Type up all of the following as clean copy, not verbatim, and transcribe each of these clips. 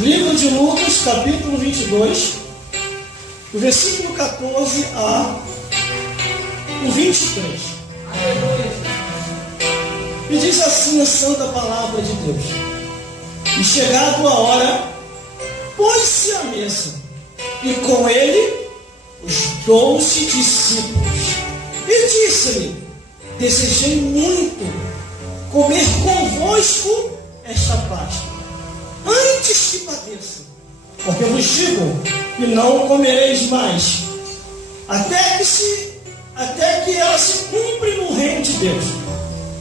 Livro de Lucas, capítulo 22, do versículo 14 a o 23. Aleluia. E diz assim a santa palavra de Deus: E chegado a hora, pôs-se à mesa, e com ele os 12 discípulos. E disse-lhe: Desejei muito comer convosco esta Páscoa, antes que padeça, porque vos digo que não comereis mais, até que ela se cumpre no reino de Deus.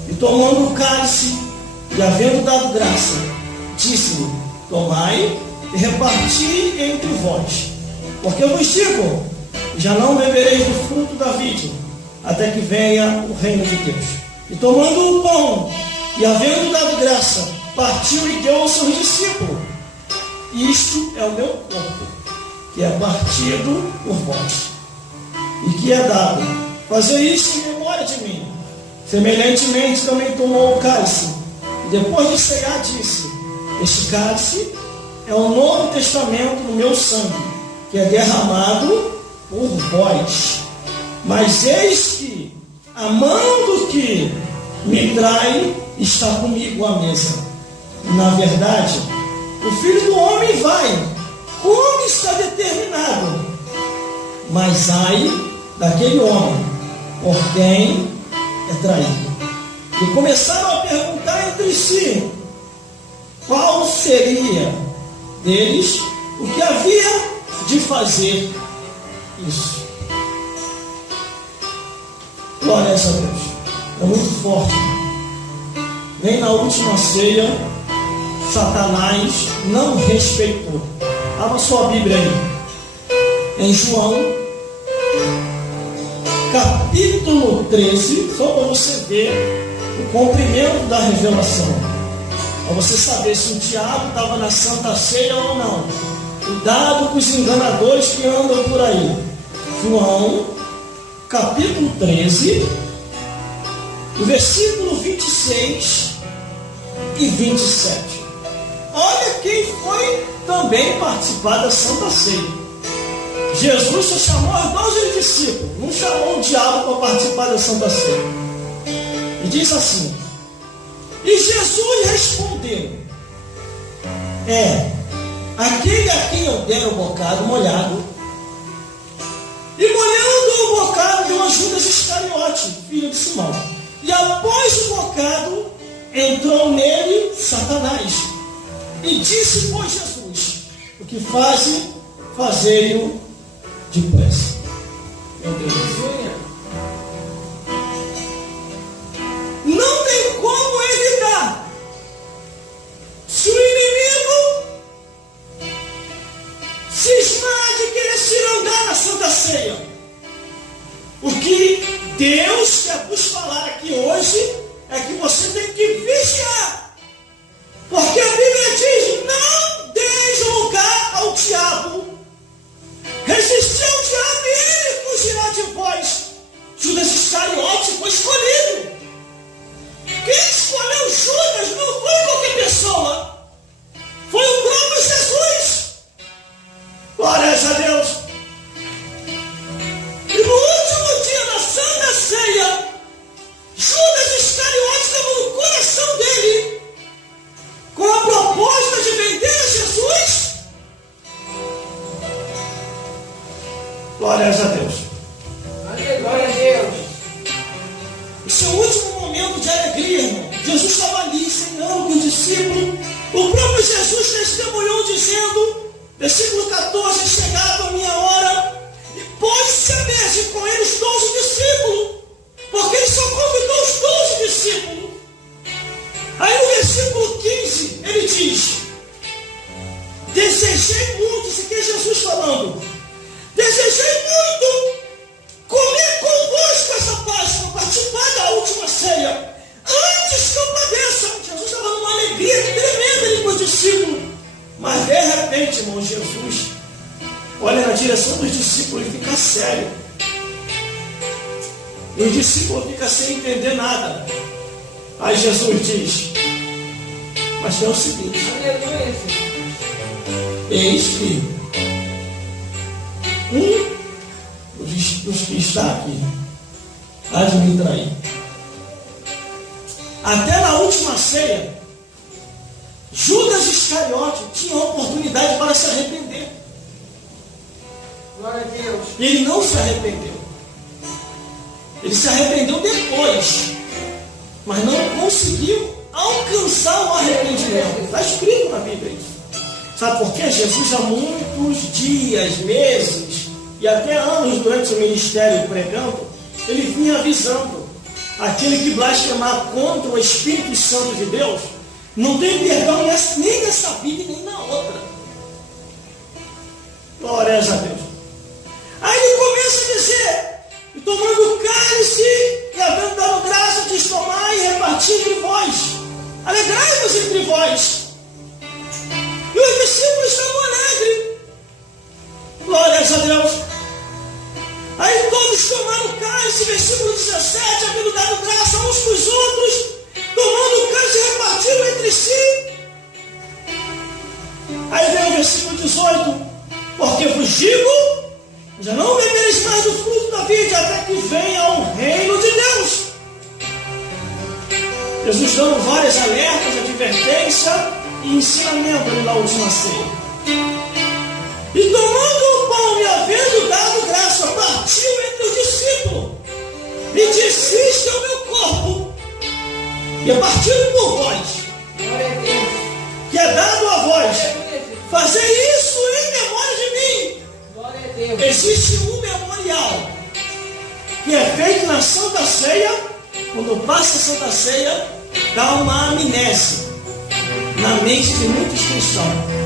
E tomando o cálice, e havendo dado graça, disse-lhe: Tomai e reparti entre vós, porque eu vos digo, já não bebereis do fruto da vide, até que venha o reino de Deus. E tomando o pão, e havendo dado graça, partiu e deu aos seus discípulos: Isto é o meu corpo, que é partido por vós, e que é dado. Fazei isso em memória de mim. Semelhantemente também tomou o cálice, e depois de cear disse: Este cálice é o Novo Testamento no meu sangue, que é derramado por vós. Mas eis que a mão do que me trai está comigo à mesa. Na verdade, o Filho do Homem vai, como está determinado. Mas ai daquele homem por quem é traído. E começaram a perguntar entre si qual seria deles o que havia de fazer isso. Glória a Deus. É muito forte. Nem na última ceia Satanás não respeitou. Abra sua Bíblia aí em João capítulo 13, só para você ver o cumprimento da revelação, para você saber se o diabo estava na Santa Ceia ou não. Cuidado com os enganadores que andam por aí. João capítulo 13, o versículo 26 e 27. Olha quem foi também participar da Santa Ceia. Jesus só chamou os 12 discípulos, não chamou o diabo para participar da Santa Ceia. E diz assim: E Jesus respondeu: aquele a quem eu der o bocado molhado. E molhando o bocado deu a Judas Iscariote, filho de Simão. E após o bocado entrou nele Satanás. E disse, pois, Jesus: O que fazei-o depressa. Meu Deus. Não tem como evitar. Se o inimigo cismar de querer cirandar na Santa Ceia, o que Deus quer vos falar aqui hoje é que você tem que vigiar. Porque a Bíblia diz: não deis lugar ao diabo. Resisti ao diabo e ele fugirá de vós. Judas Iscariote foi escolhido. Quem escolheu Judas não foi qualquer pessoa, foi o próprio Jesus. Glórias a Deus. E no último dia da Santa Ceia, Judas Iscariote estava no coração dele com a proposta de vender a Jesus. Glórias a Deus. Glória a Deus. O seu último momento de alegria, irmão. Jesus estava ali ensinando com os discípulos. O próprio Jesus testemunhou dizendo, versículo 14: Chegava a minha hora, e pôs-se à mesa com ele os 12 discípulos, porque ele só convidou os 12 discípulos. Aí no versículo 15 ele diz: Desejei muito, isso aqui é Jesus falando, desejei muito comer convosco essa Páscoa, participar da última ceia, antes que eu padeça. Jesus estava numa alegria tremenda ali com os discípulos. Mas de repente, irmão, Jesus olha na direção dos discípulos e fica sério. E o discípulo fica sem entender nada. Aí Jesus diz: mas é o seguinte, Eis que dos que está aqui há de me trair. Até na última ceia, Judas Iscariote tinha a oportunidade para se arrepender. Glória a Deus. E ele não se arrependeu. Ele se arrependeu depois, mas não conseguiu alcançar o arrependimento. Está escrito na Bíblia isso. Sabe por quê? Jesus há muitos dias, meses e até anos durante o ministério pregando, ele vinha avisando: aquele que blasfemar contra o Espírito Santo de Deus não tem perdão nem nessa vida e nem na outra. Glórias a Deus. Aí ele começa a dizer: e tomando o cálice e havendo dado graça, diz: tomai e reparti entre vós, alegrai-vos entre vós. E os discípulos estavam alegres. Glórias a Deus. Aí todos tomaram o cálice, versículo 17, havendo dado graça uns com os outros, tomando o cálice e repartiram entre si. Aí vem o versículo 18: porque vos digo, já não bebereis mais do fruto da vide, até que venha o reino de Deus. Jesus dando várias alertas, advertência e ensinamento ali na última ceia. E tomando o pão e havendo dado graça, partiu entre os discípulos e disse: isto é o meu corpo, que é partido por vós, Glória a Deus. que é dado a vós. Aleluia. Fazer isso em memória de mim. Glória a Deus. Existe um memorial que é feito na Santa Ceia. Quando passa a Santa Ceia, dá uma amnésia na mente de muitos cristãos.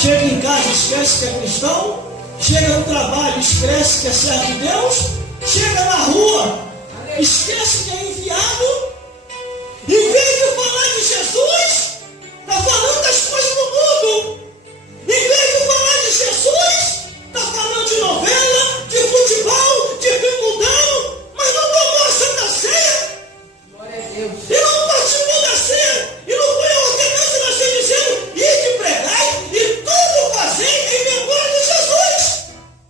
Chega em casa, esquece que é cristão. Chega no trabalho, esquece que é servo de Deus. Chega na rua, esquece que é enviado. Em vez de falar de Jesus, está falando das coisas do mundo. Em vez de falar de Jesus, está falando de novela, de futebol, de filmudão, mas não tomou a Santa Ceia. Glória a Deus. E não participou da ceia. E não foi a ordenança da ceia dizendo: ide pregai e tudo fazei em memória de Jesus.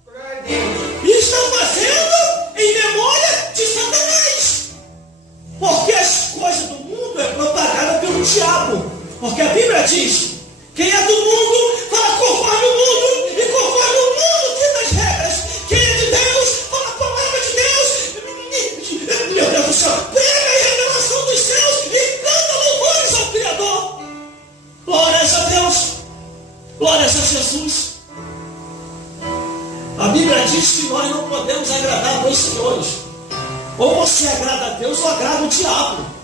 Glória a Deus. E estão fazendo em memória de Satanás. Porque as coisas do mundo é propagada pelo diabo. Porque a Bíblia diz: quem é do mundo fala conforme o mundo, e conforme o mundo dita as regras. Quem é de Deus fala a palavra de Deus. Meu Deus do céu, prega a revelação dos céus e canta louvores ao Criador. Glórias a Deus, glórias a Jesus. A Bíblia diz que nós não podemos agradar dois senhores. Ou você agrada a Deus ou agrada o diabo.